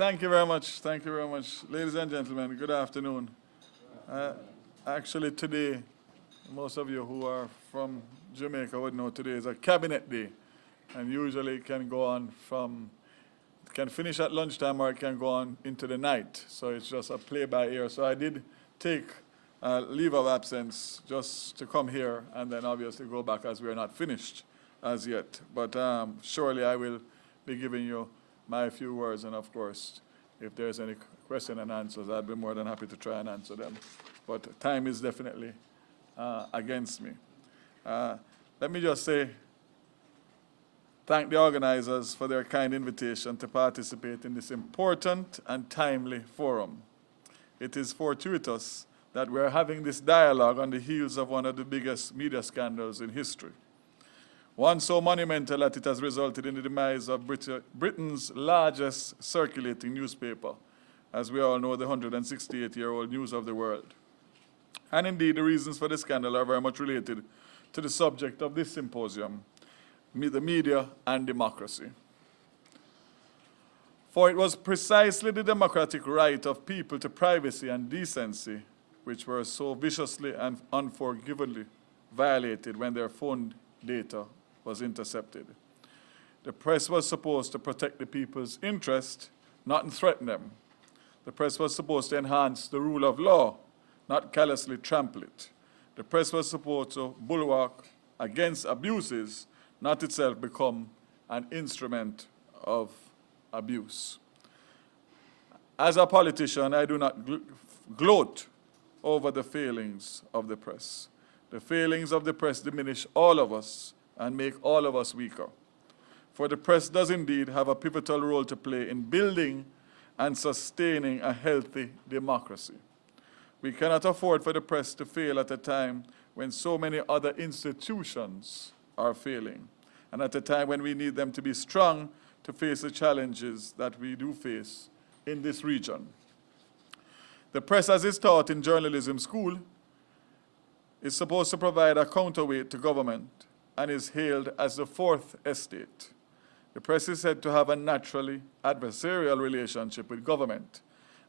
Thank you very much. Thank you very much. Ladies and gentlemen, good afternoon. Actually, today, most of you who are from Jamaica would know today is a cabinet day. And usually it can go on it can finish at lunchtime or it can go on into the night. So it's just a play by ear. So I did take a leave of absence just to come here and then obviously go back as we are not finished as yet. But surely I will be giving you my few words, and of course, if there's any question and answers, I'd be more than happy to try and answer them. But time is definitely against me. Let me just say, thank the organizers for their kind invitation to participate in this important and timely forum. It is fortuitous that we're having this dialogue on the heels of one of the biggest media scandals in history. One so monumental that it has resulted in the demise of Britain's largest circulating newspaper, as we all know, the 168-year-old News of the World. And indeed, the reasons for the scandal are very much related to the subject of this symposium, the media and democracy. For it was precisely the democratic right of people to privacy and decency which were so viciously and unforgivably violated when their phone data was intercepted. The press was supposed to protect the people's interest, not threaten them. The press was supposed to enhance the rule of law, not callously trample it. The press was supposed to bulwark against abuses, not itself become an instrument of abuse. As a politician, I do not gloat over the failings of the press. The failings of the press diminish all of us and make all of us weaker. For the press does indeed have a pivotal role to play in building and sustaining a healthy democracy. We cannot afford for the press to fail at a time when so many other institutions are failing, and at a time when we need them to be strong to face the challenges that we do face in this region. The press, as is taught in journalism school, is supposed to provide a counterweight to government and is hailed as the fourth estate. The press is said to have a naturally adversarial relationship with government,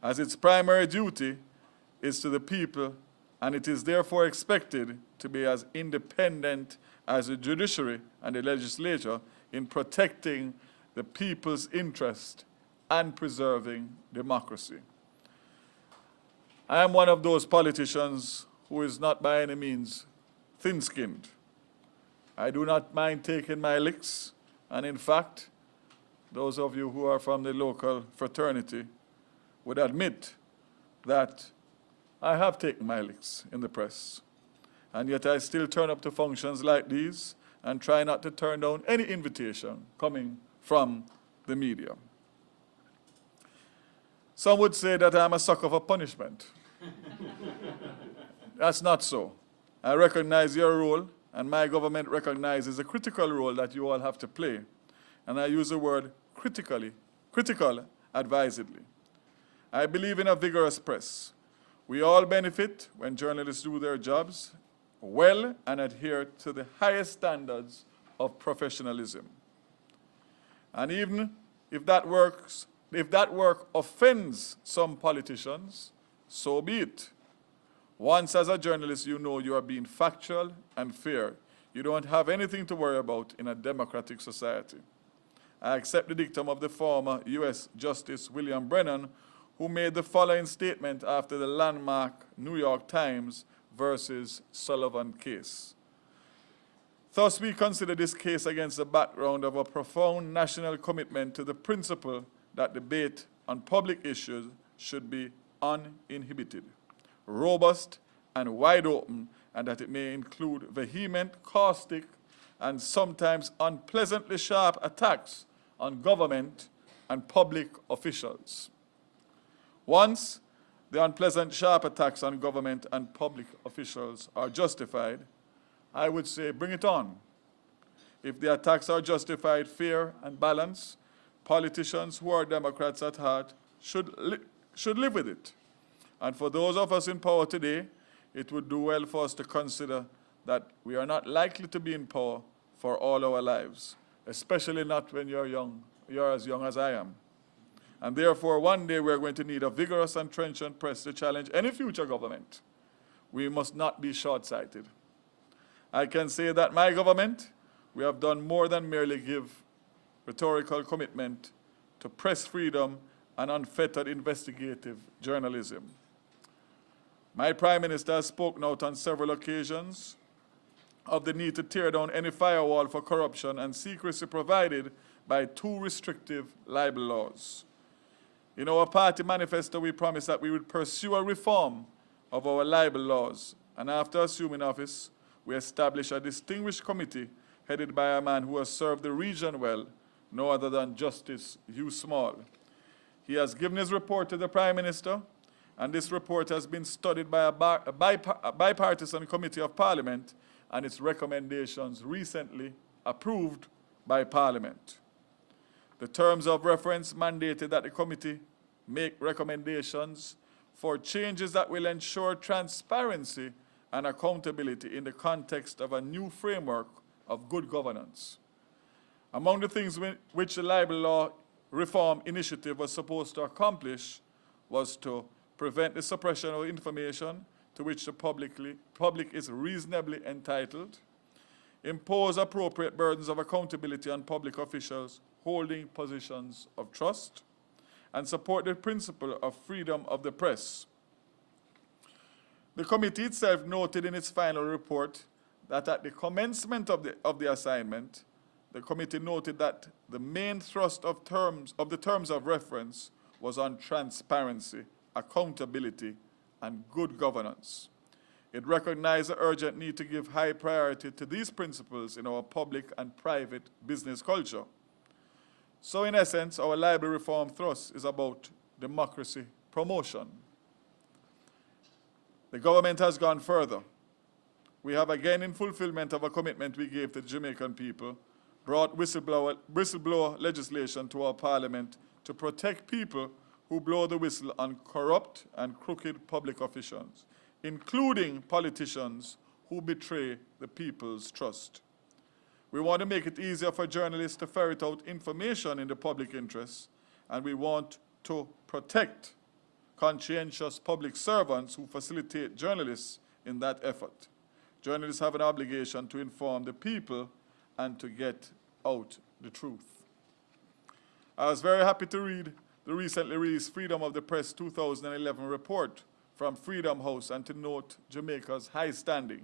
as its primary duty is to the people, and it is therefore expected to be as independent as the judiciary and the legislature in protecting the people's interest and preserving democracy. I am one of those politicians who is not by any means thin-skinned. I do not mind taking my licks, and in fact, those of you who are from the local fraternity would admit that I have taken my licks in the press, and yet I still turn up to functions like these and try not to turn down any invitation coming from the media. Some would say that I'm a sucker for punishment. That's not so. I recognize your role, and my government recognizes the critical role that you all have to play. And I use the word critical advisedly. I believe in a vigorous press. We all benefit when journalists do their jobs well and adhere to the highest standards of professionalism. And even if that work offends some politicians, so be it. Once as a journalist, you know you are being factual and fair. You don't have anything to worry about in a democratic society. I accept the dictum of the former U.S. Justice William Brennan, who made the following statement after the landmark New York Times versus Sullivan case. Thus, we consider this case against the background of a profound national commitment to the principle that debate on public issues should be uninhibited, robust, and wide open, and that it may include vehement, caustic, and sometimes unpleasantly sharp attacks on government and public officials. Once the unpleasant, sharp attacks on government and public officials are justified, I would say bring it on. If the attacks are justified, fair, and balanced, politicians who are Democrats at heart should live with it. And for those of us in power today, it would do well for us to consider that we are not likely to be in power for all our lives, especially not when you're young. You're as young as I am. And therefore, one day we're going to need a vigorous and trenchant press to challenge any future government. We must not be short-sighted. I can say that my government, we have done more than merely give rhetorical commitment to press freedom and unfettered investigative journalism. My Prime Minister has spoken out on several occasions of the need to tear down any firewall for corruption and secrecy provided by too restrictive libel laws. In our party manifesto, we promised that we would pursue a reform of our libel laws, and after assuming office, we established a distinguished committee headed by a man who has served the region well, no other than Justice Hugh Small. He has given his report to the Prime Minister, and this report has been studied by a bipartisan committee of Parliament, and its recommendations recently approved by Parliament. The terms of reference mandated that the committee make recommendations for changes that will ensure transparency and accountability in the context of a new framework of good governance. Among the things which the libel law reform initiative was supposed to accomplish was to prevent the suppression of information to which the public is reasonably entitled, impose appropriate burdens of accountability on public officials holding positions of trust, and support the principle of freedom of the press. The committee itself noted in its final report that at the commencement of the assignment, the committee noted that the main thrust of the terms of reference was on transparency, accountability, and good governance. It recognized the urgent need to give high priority to these principles in our public and private business culture. So in essence, our libel reform thrust is about democracy promotion. The government has gone further. We have again, in fulfillment of a commitment we gave to the Jamaican people, brought whistleblower legislation to our parliament to protect people who blow the whistle on corrupt and crooked public officials, including politicians who betray the people's trust. We want to make it easier for journalists to ferret out information in the public interest, and we want to protect conscientious public servants who facilitate journalists in that effort. Journalists have an obligation to inform the people and to get out the truth. I was very happy to read the recently released Freedom of the Press 2011 report from Freedom House and to note Jamaica's high standing.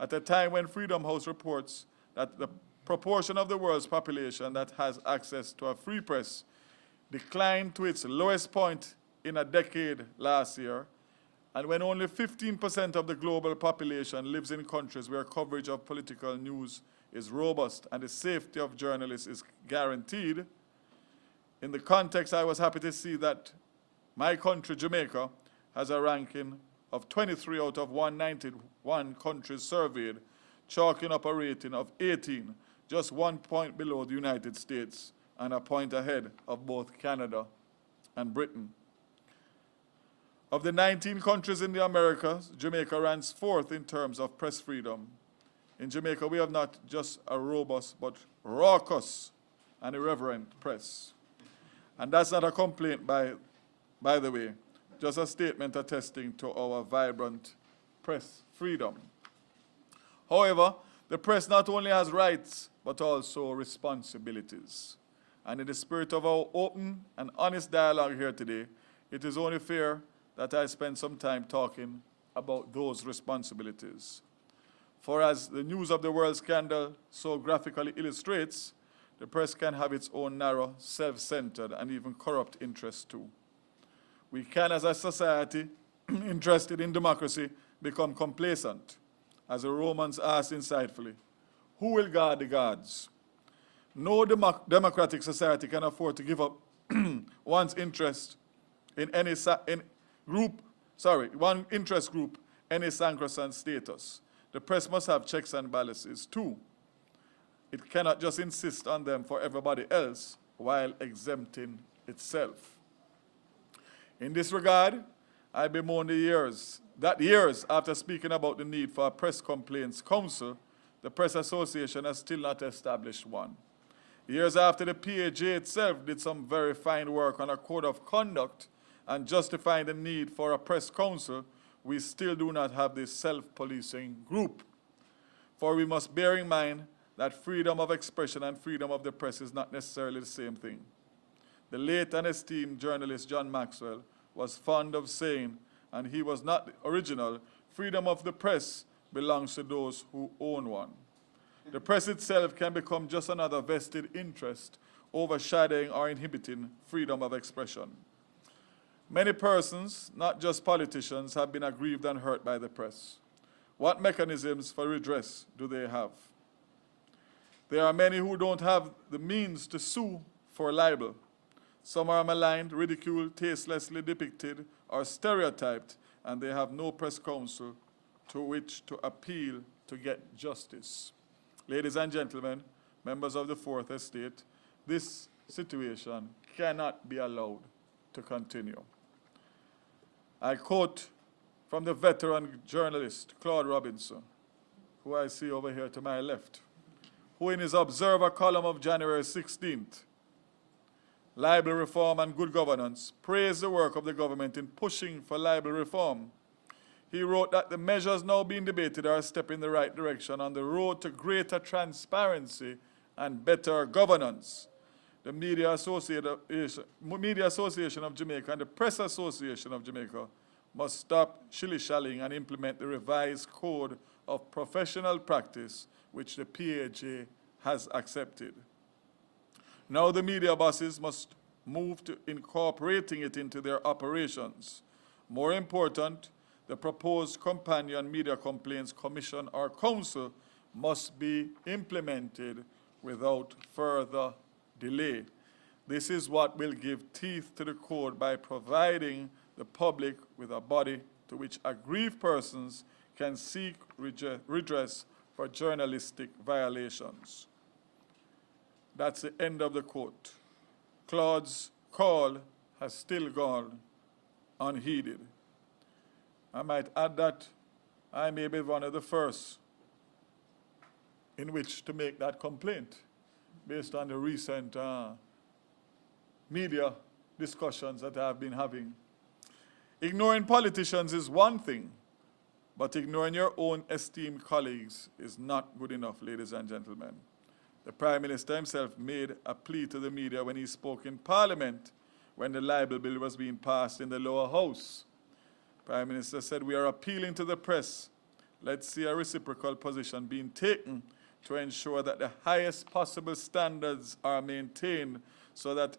At a time when Freedom House reports that the proportion of the world's population that has access to a free press declined to its lowest point in a decade last year, and when only 15% of the global population lives in countries where coverage of political news is robust and the safety of journalists is guaranteed, in the context, I was happy to see that my country, Jamaica, has a ranking of 23 out of 191 countries surveyed, chalking up a rating of 18, just 1 point below the United States and a point ahead of both Canada and Britain. Of the 19 countries in the Americas, Jamaica ranks 4th in terms of press freedom. In Jamaica, we have not just a robust, but raucous and irreverent press. And that's not a complaint, by the way, just a statement attesting to our vibrant press freedom. However, the press not only has rights, but also responsibilities. And in the spirit of our open and honest dialogue here today, it is only fair that I spend some time talking about those responsibilities. For as the news of the world scandal so graphically illustrates, the press can have its own narrow, self-centered, and even corrupt interests too. We can, as a society interested in democracy, become complacent. As the Romans asked insightfully, who will guard the gods? No democratic society can afford to give up one's interest in one interest group, any sacrosanct status. The press must have checks and balances too. It cannot just insist on them for everybody else while exempting itself. In this regard, I bemoan that years after speaking about the need for a press complaints council, the Press Association has still not established one. Years after the PAJ itself did some very fine work on a code of conduct and justifying the need for a press council, we still do not have this self-policing group. For we must bear in mind that freedom of expression and freedom of the press is not necessarily the same thing. The late and esteemed journalist John Maxwell was fond of saying, and he was not the original, freedom of the press belongs to those who own one. The press itself can become just another vested interest overshadowing or inhibiting freedom of expression. Many persons, not just politicians, have been aggrieved and hurt by the press. What mechanisms for redress do they have? There are many who don't have the means to sue for libel. Some are maligned, ridiculed, tastelessly depicted, or stereotyped, and they have no press council to which to appeal to get justice. Ladies and gentlemen, members of the Fourth Estate, this situation cannot be allowed to continue. I quote from the veteran journalist Claude Robinson, who I see over here to my left, who in his Observer column of January 16th, Libel Reform and Good Governance, praised the work of the government in pushing for libel reform. He wrote that the measures now being debated are a step in the right direction on the road to greater transparency and better governance. The Media Association of Jamaica and the Press Association of Jamaica must stop shilly-shallying and implement the revised code of professional practice which the PAJ has accepted. Now the media bosses must move to incorporating it into their operations. More important, the proposed Companion Media Complaints Commission or Council must be implemented without further delay. This is what will give teeth to the code by providing the public with a body to which aggrieved persons can seek redress for journalistic violations. That's the end of the quote. Claude's call has still gone unheeded. I might add that I may be one of the first in which to make that complaint based on the recent media discussions that I've been having. Ignoring politicians is one thing, but ignoring your own esteemed colleagues is not good enough, ladies and gentlemen. The Prime Minister himself made a plea to the media when he spoke in Parliament when the libel bill was being passed in the lower house. Prime Minister said, "We are appealing to the press. Let's see a reciprocal position being taken to ensure that the highest possible standards are maintained so that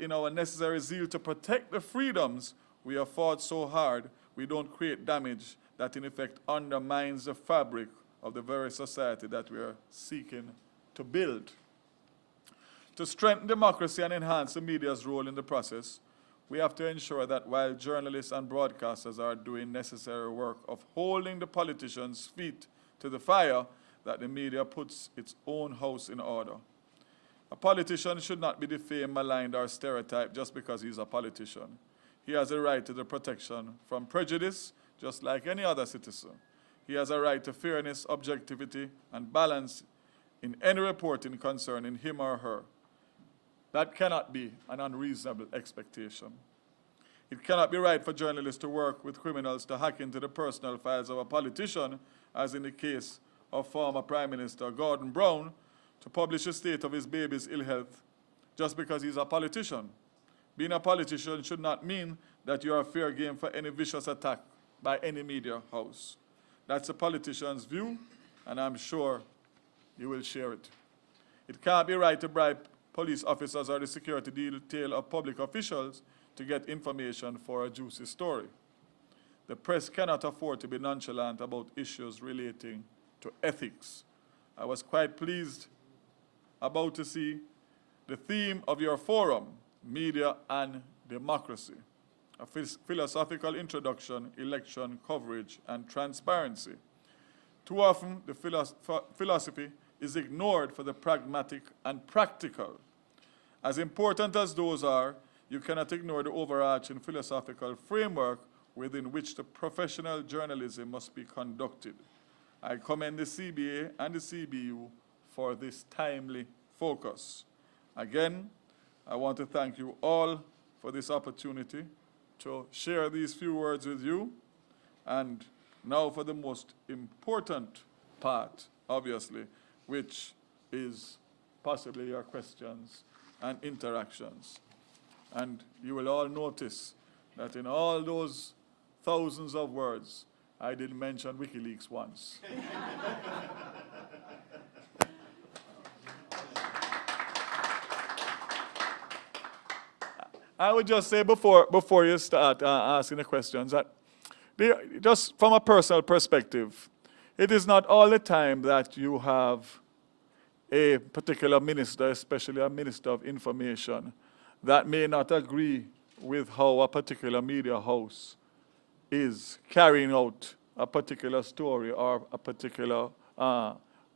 in our necessary zeal to protect the freedoms we have fought so hard, we don't create damage that in effect undermines the fabric of the very society that we are seeking to build." To strengthen democracy and enhance the media's role in the process, we have to ensure that while journalists and broadcasters are doing necessary work of holding the politicians' feet to the fire, that the media puts its own house in order. A politician should not be defamed, maligned, or stereotyped just because he's a politician. He has a right to the protection from prejudice, just like any other citizen. He has a right to fairness, objectivity, and balance in any reporting concerning him or her. That cannot be an unreasonable expectation. It cannot be right for journalists to work with criminals to hack into the personal files of a politician, as in the case of former Prime Minister Gordon Brown, to publish a state of his baby's ill health just because he's a politician. Being a politician should not mean that you are fair game for any vicious attack by any media house. That's a politician's view, and I'm sure you will share it. It can't be right to bribe police officers or the security detail of public officials to get information for a juicy story. The press cannot afford to be nonchalant about issues relating to ethics. I was quite pleased about to see the theme of your forum, Media and Democracy, a philosophical introduction, election coverage, and transparency. Too often, the philosophy is ignored for the pragmatic and practical. As important as those are, you cannot ignore the overarching philosophical framework within which the professional journalism must be conducted. I commend the CBA and the CBU for this timely focus. Again, I want to thank you all for this opportunity to share these few words with you. And now for the most important part, obviously, which is possibly your questions and interactions. And you will all notice that in all those thousands of words, I didn't mention WikiLeaks once. I would just say before you start asking the questions that just from a personal perspective, it is not all the time that you have a particular minister, especially a minister of information, that may not agree with how a particular media house is carrying out a particular story or a particular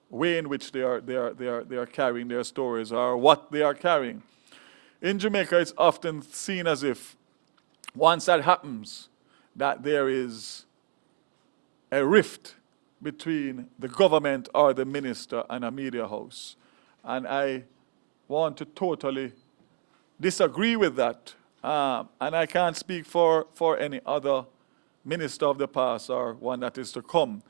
way in which they are carrying their stories or what they are carrying. In Jamaica, it's often seen as if once that happens, that there is a rift between the government or the minister and a media house. And I want to totally disagree with that. And I can't speak for any other minister of the past or one that is to come.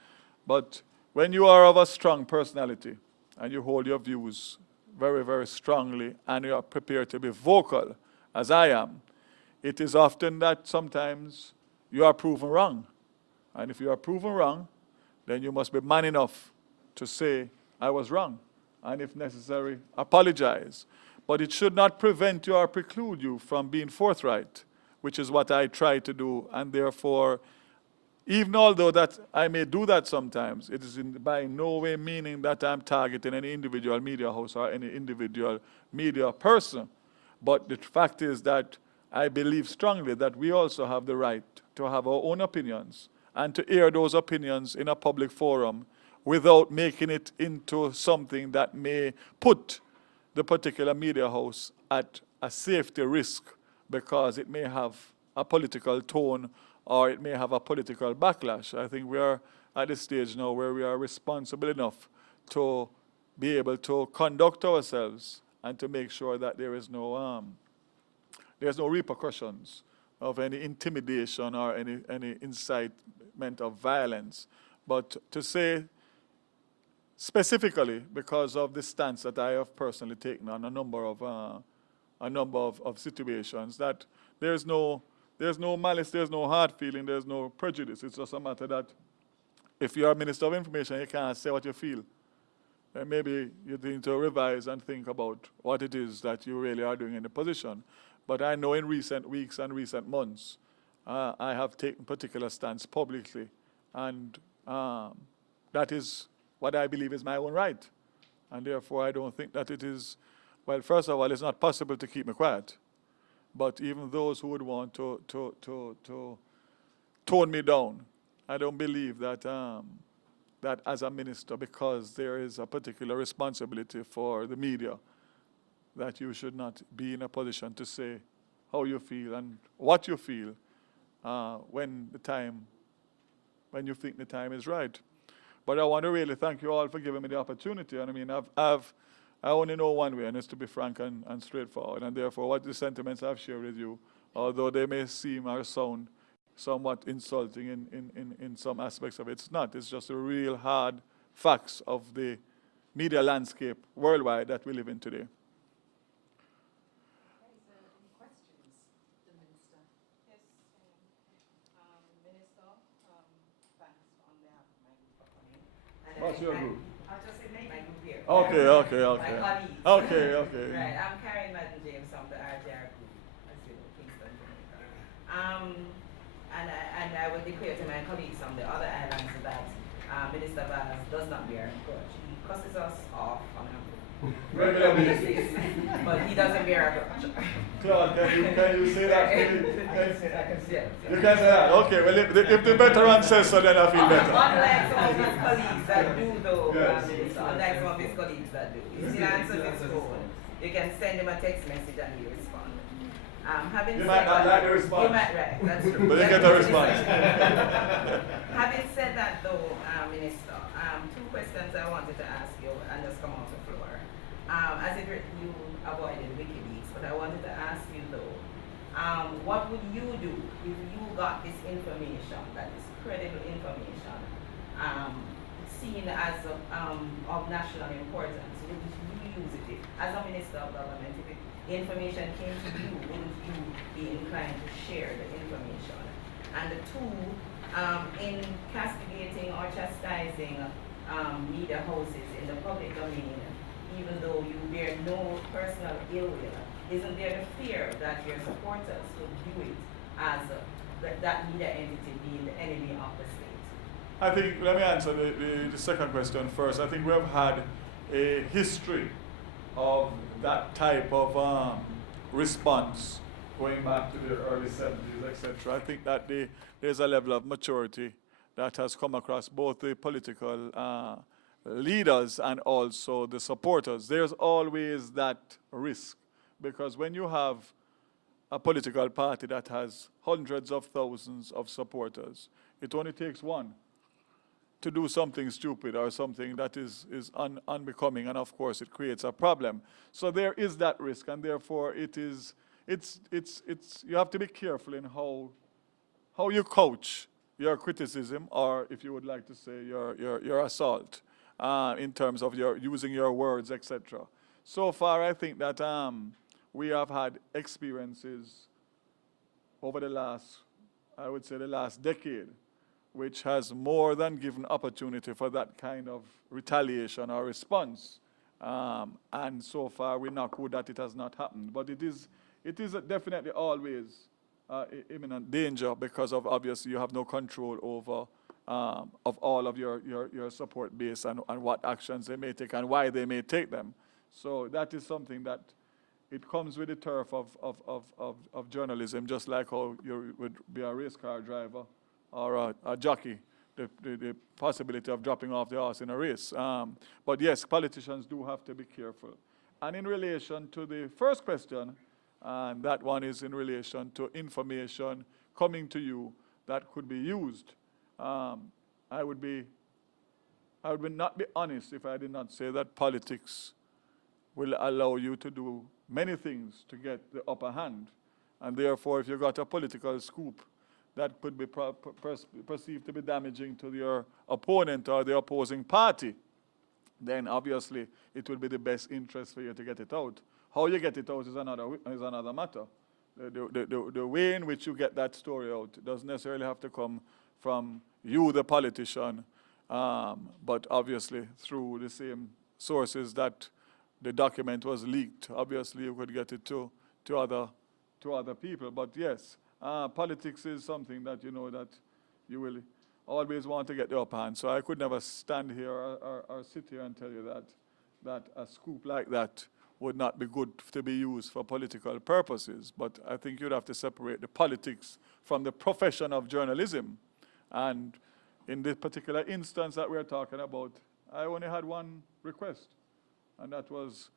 But when you are of a strong personality and you hold your views very, very strongly and you are prepared to be vocal, as I am, it is often that sometimes you are proven wrong. And if you are proven wrong, then you must be man enough to say, I was wrong, and if necessary, apologize. But it should not prevent you or preclude you from being forthright, which is what I try to do. And therefore, even although that I may do that sometimes, it is by no way meaning that I'm targeting any individual media house or any individual media person. But the fact is that I believe strongly that we also have the right to have our own opinions and to air those opinions in a public forum without making it into something that may put the particular media house at a safety risk because it may have a political tone or it may have a political backlash. I think we are at the stage now where we are responsible enough to be able to conduct ourselves and to make sure that there is no there's no repercussions of any intimidation or any incitement of violence. But to say specifically, because of the stance that I have personally taken on a number of situations, that there's no malice, there's no hard feeling, there's no prejudice. It's just a matter that if you're a minister of information, you can't say what you feel. And maybe you need to revise and think about what it is that you really are doing in the position. But I know in recent weeks and recent months, I have taken particular stance publicly, and that is what I believe is my own right. And therefore, I don't think that it is, well, first of all, it's not possible to keep me quiet. But even those who would want to tone me down, I don't believe that that as a minister, because there is a particular responsibility for the media, that you should not be in a position to say how you feel and what you feel when you think the time is right. But I want to really thank you all for giving me the opportunity. And I mean, I only know one way, and it's to be frank and straightforward. And therefore, what the sentiments I've shared with you, although they may seem or sound somewhat insulting in some aspects of it, it's not. It's just the real hard facts of the media landscape worldwide that we live in today. What's your group? I'll just say my group here. Okay. My colleagues. Okay. Right, I'm Karen Madden James from the RTR group, as you know, Kingston, Jamaica. And I would declare to my colleagues from the other islands that Minister Vaz does not bear a grudge. He cusses us off on a regular basis, but he doesn't bear a grudge. Claude, can you say that? I can say that. You can say that? Okay, well, if the veteran says so, then I feel better. Unlike some of his colleagues that do, though, Yes. unlike some of his colleagues that do. He still answers his phone. You can send him a text message and he'll respond. You might not like the response. You might, right, that's true. But you get a response. Having said that, though, Minister, two questions I wanted to ask you and just come out of You avoided WikiLeaks, but I wanted to ask you though, what would you do if you got this information, that is credible information, seen as of national importance? Would you use it as a minister of government? If the information came to you, wouldn't you be inclined to share the information? And the two, in castigating or chastising media houses in the public domain, even though you bear no personal ill will, isn't there the fear that your supporters would view it as that media entity being the enemy of the state? I think, let me answer the second question first. I think we have had a history of that type of response going back to the early 70s, etc. I think that there's a level of maturity that has come across both the political leaders and also the supporters. There's always that risk, because when you have a political party that has hundreds of thousands of supporters, it only takes one to do something stupid or something that is unbecoming, and of course it creates a problem. So there is that risk, and therefore it's you have to be careful in how you coach your criticism, or if you would like to say your assault, in terms of your using your words, etc. So far, I think that we have had experiences over the last decade, which has more than given opportunity for that kind of retaliation or response. And so far, we knock wood that it has not happened. But it is definitely always imminent danger, because of obviously you have no control over of all of your support base and what actions they may take and why they may take them. So that is something that it comes with the turf of journalism, just like how you would be a race car driver or a jockey, the possibility of dropping off the horse in a race. But yes, politicians do have to be careful. And in relation to the first question, and that one is in relation to information coming to you that could be used, I would not be honest if I did not say that politics will allow you to do many things to get the upper hand. And therefore, if you got a political scoop that could be perceived to be damaging to your opponent or the opposing party, then obviously it will be the best interest for you to get it out. How you get it out is another matter. The way in which you get that story out doesn't necessarily have to come from you, the politician, but obviously through the same sources that the document was leaked. Obviously, you could get it to other people. But yes, politics is something that you know that you will always want to get the upper hand. So I could never stand here or sit here and tell you that a scoop like that would not be good to be used for political purposes. But I think you'd have to separate the politics from the profession of journalism. And in this particular instance that we're talking about, I only had one request, and that was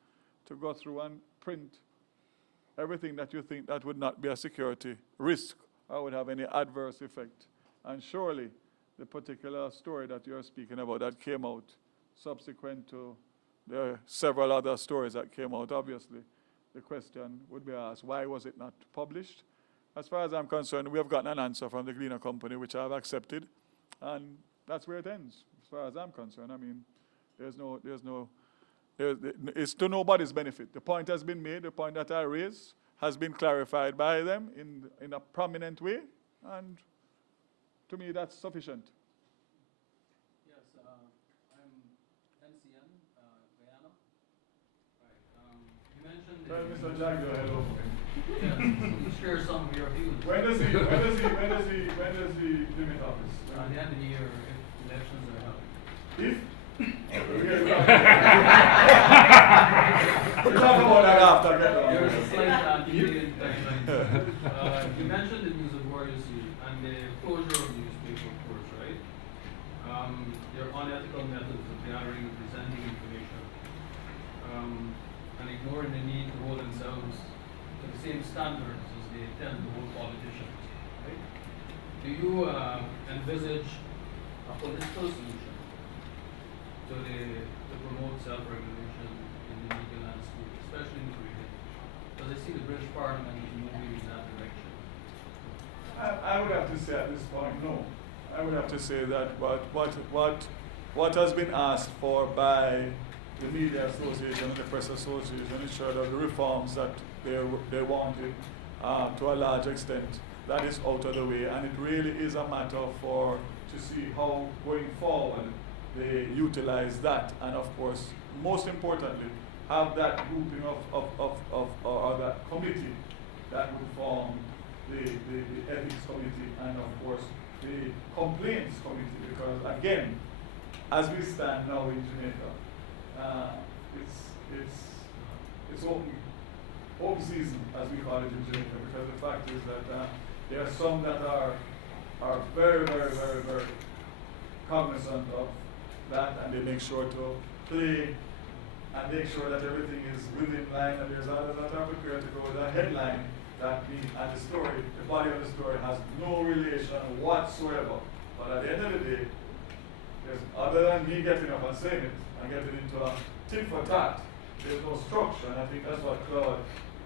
to go through and print everything that you think that would not be a security risk or would have any adverse effect. And surely the particular story that you're speaking about that came out subsequent to the several other stories that came out, obviously the question would be asked, why was it not published? As far as I'm concerned, we have gotten an answer from the Gleaner Company, which I have accepted, and that's where it ends, as far as I'm concerned. I mean, it's to nobody's benefit. The point has been made, the point that I raised has been clarified by them in a prominent way, and to me that's sufficient. Yes, I'm MCN, Guyana. Right. You mentioned Tell Mr. Jack your hello for me. Yes, you share some of your views. When does he limit office? At the end of the year, if elections are held. If? We'll talk about that after. There's a slight delay in timeline. You mentioned the news of war, you see, and the closure of the newspaper, of course, right? Their unethical methods of gathering and presenting information, and ignoring the need to hold themselves to the same standards as they tend to hold politicians, right? Do you envisage a political solution to promote self-regulation in the media landscape, especially in the Caribbean? Because I see the British Parliament is moving in that direction. I would have to say at this point, no. I would have to say that what has been asked for by the Media Association and the Press Association is sure that the reforms that they wanted to a large extent, that is out of the way, and it really is a matter to see how going forward they utilize that, and of course, most importantly, have that grouping or that committee that would form the ethics committee and of course the complaints committee, because again, as we stand now in Jamaica, it's open season, as we call it in Jamaica, because the fact is that there are some that are very, very, very, very cognizant of that, and they make sure to play and make sure that everything is within line, and there's others that are prepared to go with a headline that and the story, the body of the story has no relation whatsoever. But at the end of the day, other than me getting up and saying it and getting into a tit for tat, there's no structure, and I think that's what Claude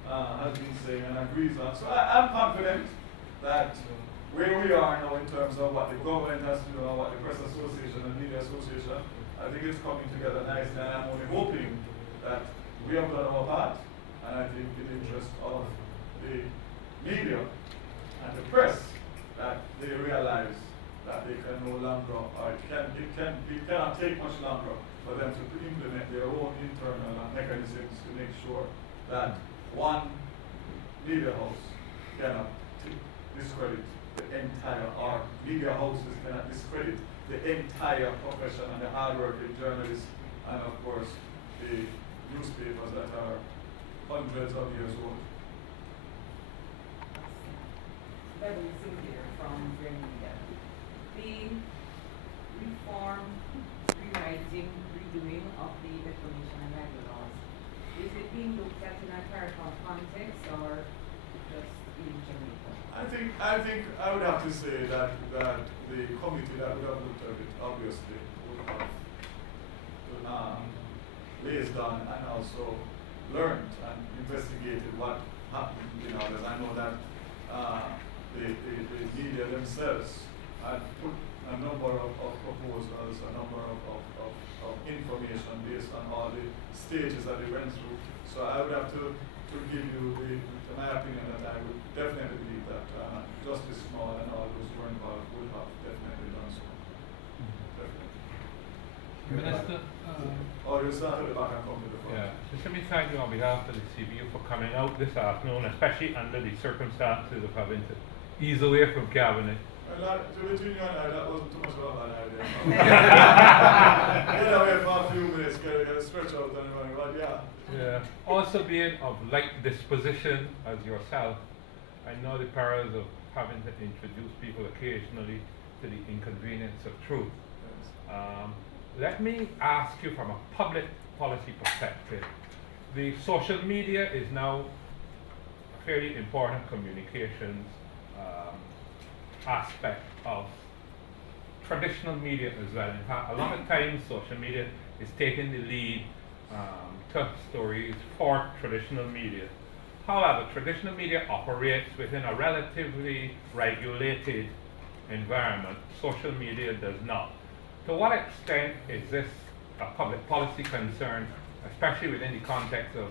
has been saying and agrees on. So I'm confident that where we are now in terms of what the government has to do and what the Press Association and Media Association, I think it's coming together nicely, and I'm only hoping that we have done our part, and I think in the interest of the media and the press, that they realize that they can no longer, or it cannot take much longer for them to implement their own internal mechanisms to make sure that one media house cannot discredit the entire, or media houses cannot discredit the entire profession and the hard-working journalists, and of course the newspapers that are hundreds of years old. Daryl Vaz from Media. The reform, rewriting, redoing of the defamation and libel laws, is it being looked at in a clerical context or just in Jamaica? I think I would have to say that the committee that would have looked at it obviously would have liaised on and also learned and investigated what happened in others. I know that the media themselves had put a number of proposals, a number of information based on all the stages that they went through. So I would have to give you my opinion that I would definitely believe that Justice Small and all those who were involved would have definitely done so. Definitely. Minister, Or you start at the back and come to the front. yeah, just let me thank you on behalf of the CBA for coming out this afternoon, especially under the circumstances of having to ease away from cabinet. Well, between you and I, that wasn't too much of a bad idea. Get away for a few minutes, get a stretch out and running, but yeah. Yeah. Also being of like disposition as yourself, I know the perils of having to introduce people occasionally to the inconvenience of truth. Yes. Let me ask you from a public policy perspective. The social media is now a fairly important communications aspect of traditional media as well. In fact, a lot of times social media is taking the lead to stories for traditional media. However, traditional media operates within a relatively regulated environment. Social media does not. To what extent is this a public policy concern, especially within the context of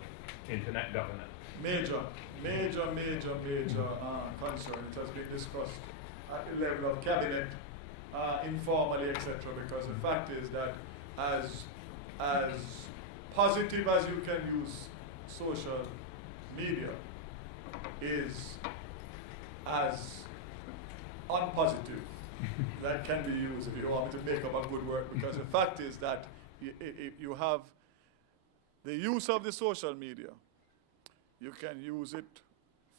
internet governance? Major concern. It has been discussed at the level of cabinet, informally, etc. Because the fact is that as positive as you can use social media is as unpositive that can be used if you want me to make up a good word. Because the fact is that you have the use of the social media. You can use it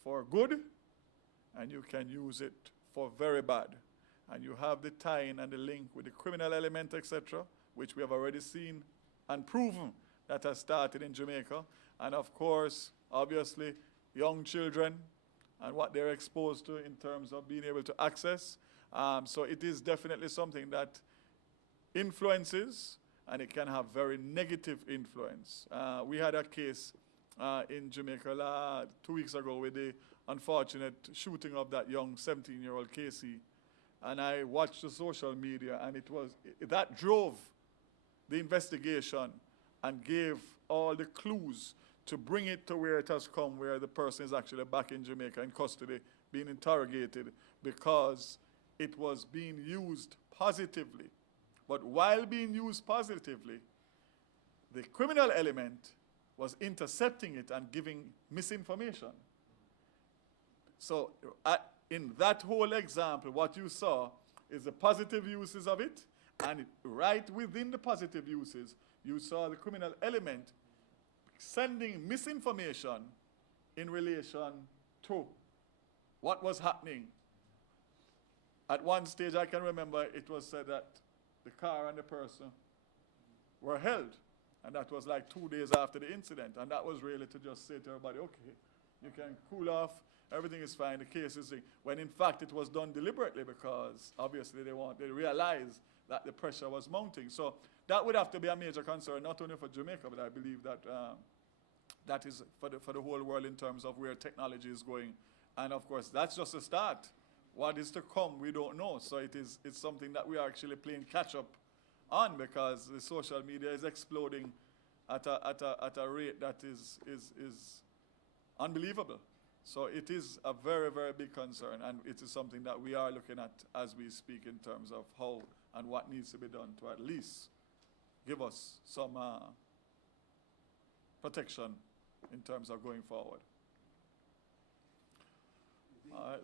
for good and you can use it for very bad. And you have the tie-in and the link with the criminal element, etc., which we have already seen and proven that has started in Jamaica. And of course, obviously, young children and what they're exposed to in terms of being able to access. So it is definitely something that influences and it can have very negative influence. We had a case in Jamaica 2 weeks ago with the unfortunate shooting of that young 17-year-old Casey, and I watched the social media, and that drove the investigation and gave all the clues to bring it to where it has come, where the person is actually back in Jamaica in custody, being interrogated, because it was being used positively. But while being used positively, the criminal element was intercepting it and giving misinformation. So in that whole example, what you saw is the positive uses of it, and right within the positive uses, you saw the criminal element sending misinformation in relation to what was happening. At one stage, I can remember it was said that the car and the person were held, and that was like 2 days after the incident, and that was really to just say to everybody, okay, you can cool off, everything is fine, the case is, when in fact it was done deliberately, because obviously they realized that the pressure was mounting. So that would have to be a major concern, not only for Jamaica, but I believe that that is for the whole world in terms of where technology is going. And of course, that's just a start. What is to come, we don't know. So it's something that we are actually playing catch up on, because the social media is exploding at a rate that is unbelievable. So it is a very, very big concern, and it is something that we are looking at as we speak in terms of how and what needs to be done to at least give us some protection in terms of going forward. All right,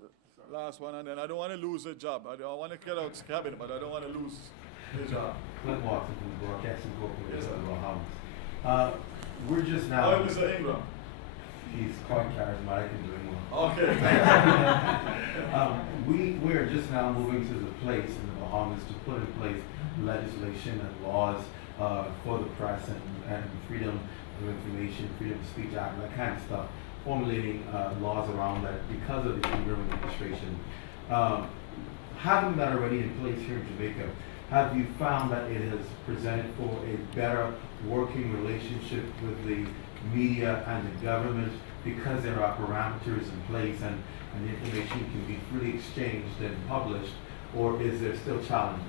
last one, and then I don't want to lose a job. I want to get out the cabin, but I don't want to lose the job. Clint Watson from the Broadcasting Corporation of the Bahamas. We're just now. Oh, Mr. Ingram. He's quite charismatic and doing well. Okay. We are just now moving to the place in the Bahamas to put in place legislation and laws for the press and freedom of information, freedom of speech act, that kind of stuff, formulating laws around that because of the Ingram administration. Having that already in place here in Jamaica, have you found that it has presented for a better working relationship with the media and the government because there are parameters in place and the information can be freely exchanged and published, or is there still challenges?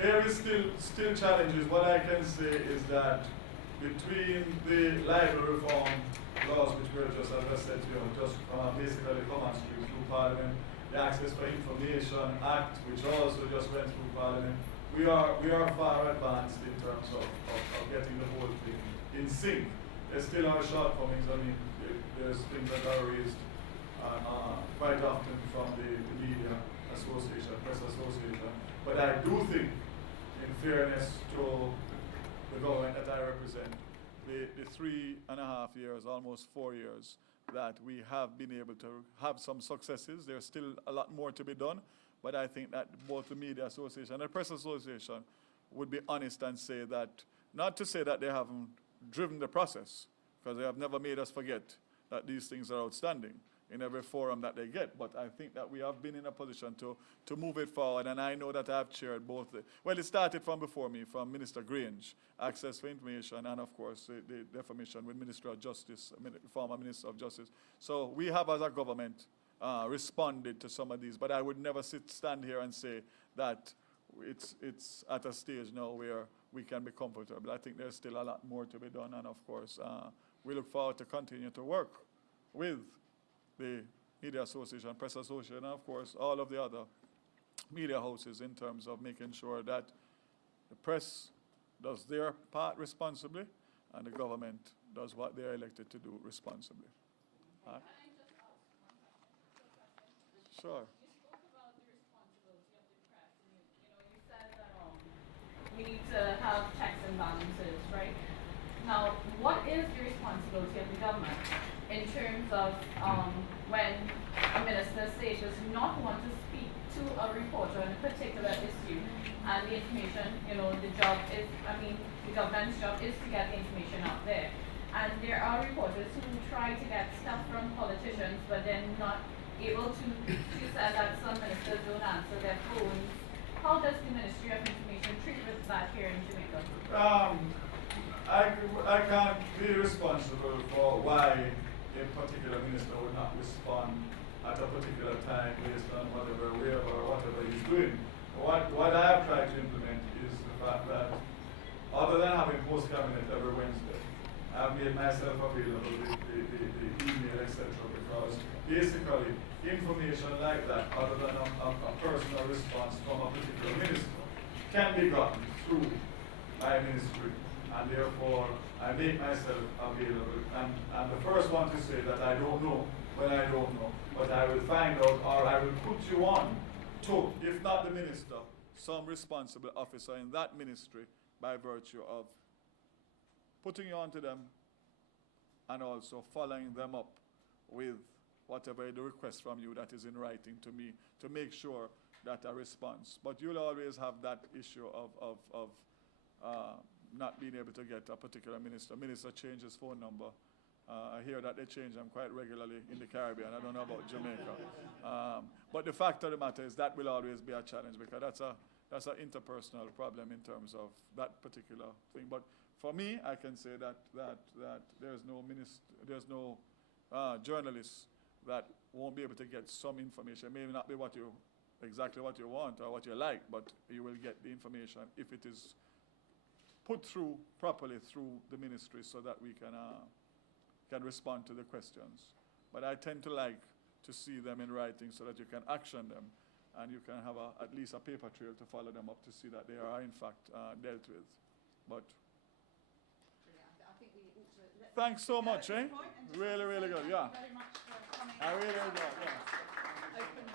There is still challenges. What I can say is that between the libel reform laws, which were just, as I said, just basically come on through Parliament, the Access for Information Act, which also just went through Parliament, we are far advanced in terms of getting the whole thing in sync. There still are shortcomings. I mean, there's things that are raised quite often from the media association, press association. But I do think, in fairness to the government that I represent, the 3.5 years, almost 4 years, that we have been able to have some successes. There's still a lot more to be done, but I think that both the media association and the press association would be honest and say that, not to say that they haven't driven the process, because they have never made us forget that these things are outstanding in every forum that they get. But I think that we have been in a position to move it forward, and I know that I've chaired both. It started from before me, from Minister Grange, Access for Information, and of course the defamation with Minister of Justice, former Minister of Justice. So we have, as a government, responded to some of these, but I would never stand here and say that it's at a stage now where we can be comfortable. I think there's still a lot more to be done, and of course, we look forward to continue to work with the Media Association, Press Association, and of course, all of the other media houses in terms of making sure that the press does their part responsibly and the government does what they are elected to do responsibly. Can I just ask one question? Sure. You spoke about the responsibility of the press, and you said that we need to have checks and balances, right? Now, what is the responsibility of the government in terms of when a minister says does not want to speak to a reporter on a particular issue, and the information, the government's job is to get the information out there. And there are reporters who try to get stuff from politicians, but then not able to. You said that some ministers don't answer their phones. How does the Ministry of Information treat with that here in Jamaica? I can't be responsible for why a particular minister would not respond at a particular time based on whatever, wherever, or whatever he's doing. What I have tried to implement is the fact that other than having post-cabinet every Wednesday, I've made myself available, the email, etc., because basically information like that, other than a personal response from a particular minister, can be gotten through my ministry, and therefore I make myself available. And I'm the first one to say that I don't know when I don't know, but I will find out, or I will put you on to, if not the minister, some responsible officer in that ministry by virtue of putting you on to them and also following them up with whatever the request from you that is in writing to me to make sure that a response. But you'll always have that issue of not being able to get a particular minister. Minister changes phone number. I hear that they change them quite regularly in the Caribbean. I don't know about Jamaica. But the fact of the matter is that will always be a challenge, because that's an interpersonal problem in terms of that particular thing. But for me, I can say that there's no journalist that won't be able to get some information. It may not be exactly what you want or what you like, but you will get the information if it is put through properly through the ministry, so that we can respond to the questions. But I tend to like to see them in writing so that you can action them, and you can have at least a paper trail to follow them up to see that they are in fact dealt with. But I think we ought to let thanks so much, at eh? this point and just Really, really say good, thank yeah. you very much for coming. I really enjoyed it, yeah. Open